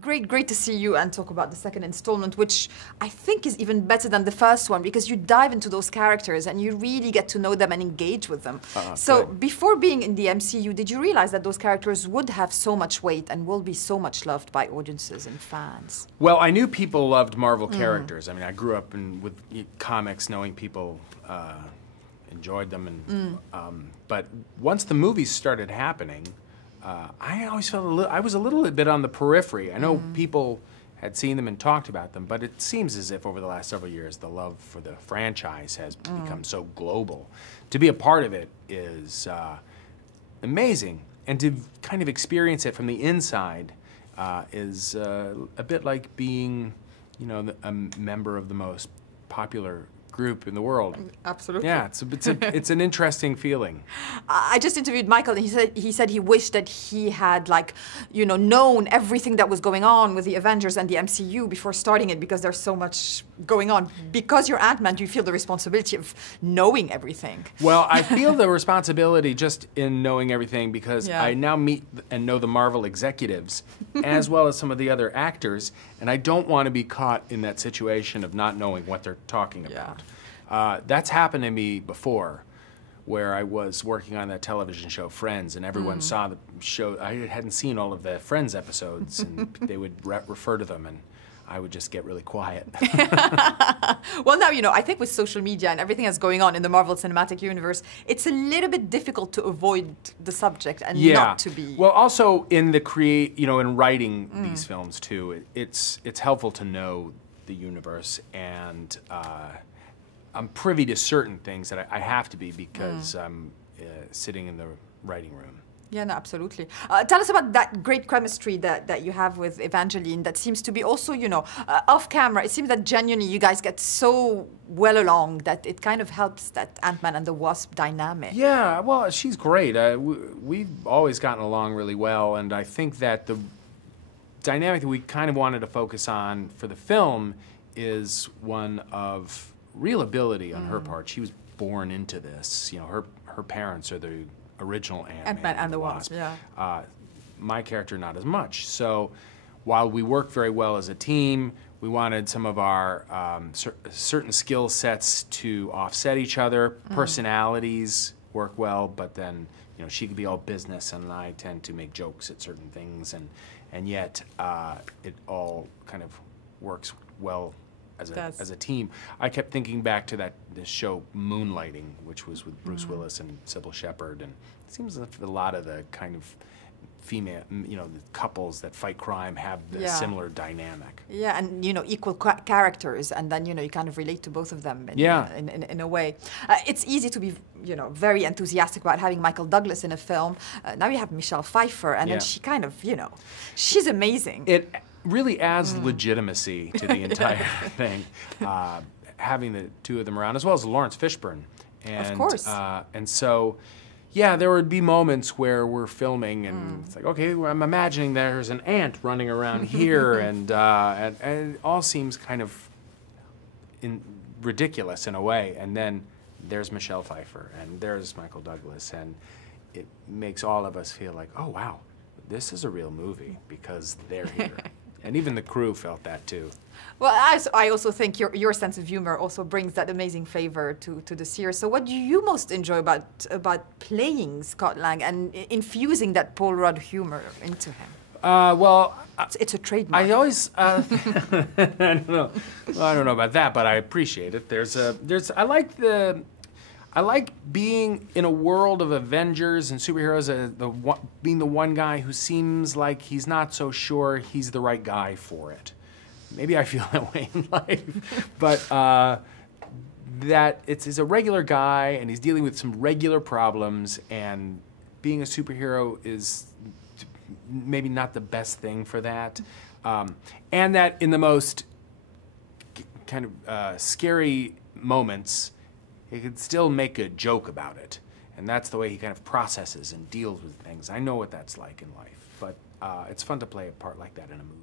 Great to see you and talk about the second installment, which I think is even better than the first one because you dive into those characters and you really get to know them and engage with them. So good. before being in the MCU, did you realize that those characters would have so much weight and will be so much loved by audiences and fans? Well, I knew people loved Marvel characters. I mean, I grew up with comics knowing people enjoyed them. But once the movies started happening, I always felt I was a little bit on the periphery. I know people had seen them and talked about them, but it seems as if over the last several years the love for the franchise has become so global. To be a part of it is amazing, and to kind of experience it from the inside is a bit like being, you know, a member of the most popular group in the world. Absolutely. Yeah, it's an interesting feeling. I just interviewed Michael, and he said he wished that he had, like, you know, known everything that was going on with the Avengers and the MCU before starting it, because there's so much going on. Because you're Ant-Man, do you feel the responsibility of knowing everything? Well, I feel the responsibility just in knowing everything because Yeah. I now meet and know the Marvel executives as well as some of the other actors, and I don't want to be caught in that situation of not knowing what they're talking about. That's happened to me before, where I was working on that television show Friends, and everyone saw the show. I hadn't seen all of the Friends episodes, and they would refer to them, and I would just get really quiet. Well, now, you know, I think with social media and everything that's going on in the Marvel Cinematic Universe, it's a little bit difficult to avoid the subject and not to be... Well, also in the in writing these films too, it's helpful to know the universe, and I'm privy to certain things that I have to be because I'm sitting in the writing room. Yeah, no, absolutely. Tell us about that great chemistry that you have with Evangeline that seems to be also, you know, off camera. It seems that genuinely you guys get so well along that it kind of helps that Ant-Man and the Wasp dynamic. Yeah, well, she's great. We've always gotten along really well, and I think that the dynamic that we kind of wanted to focus on for the film is one of real ability on her part. She was born into this. You know, her parents are the original Ant-Man and the Wasp. Yeah. My character, not as much. So while we work very well as a team, we wanted some of our certain skill sets to offset each other. Personalities work well, but then, you know, she could be all business and I tend to make jokes at certain things, and yet it all kind of works well as a team. I kept thinking back to this show Moonlighting, which was with Bruce Willis and Sybil Shepherd, and it seems as if a lot of the kind of female, you know, the couples that fight crime have the similar dynamic. Yeah, and, you know, equal characters, and then, you know, you kind of relate to both of them in a way. It's easy to be, you know, very enthusiastic about having Michael Douglas in a film. Now you have Michelle Pfeiffer, and then she kind of, you know, she's amazing. It really adds legitimacy to the entire thing, having the two of them around, as well as Lawrence Fishburne. And, of course. And so, yeah, there would be moments where we're filming, and it's like, okay, well, I'm imagining there's an ant running around here, and it all seems kind of ridiculous in a way. And then there's Michelle Pfeiffer, and there's Michael Douglas, and it makes all of us feel like, oh, wow, this is a real movie because they're here. And even the crew felt that too. Well, I also think your sense of humor also brings that amazing flavor to the series. So what do you most enjoy about playing Scott Lang and infusing that Paul Rudd humor into him? Well, it's a trademark. I always, I don't know. Well, I don't know about that, but I appreciate it. I like being in a world of Avengers and superheroes, being the one guy who seems like he's not so sure he's the right guy for it. Maybe I feel that way in life, but that it's a regular guy and he's dealing with some regular problems, and being a superhero is maybe not the best thing for that. And that in the most kind of scary moments, he could still make a joke about it. And that's the way he kind of processes and deals with things. I know what that's like in life, but it's fun to play a part like that in a movie.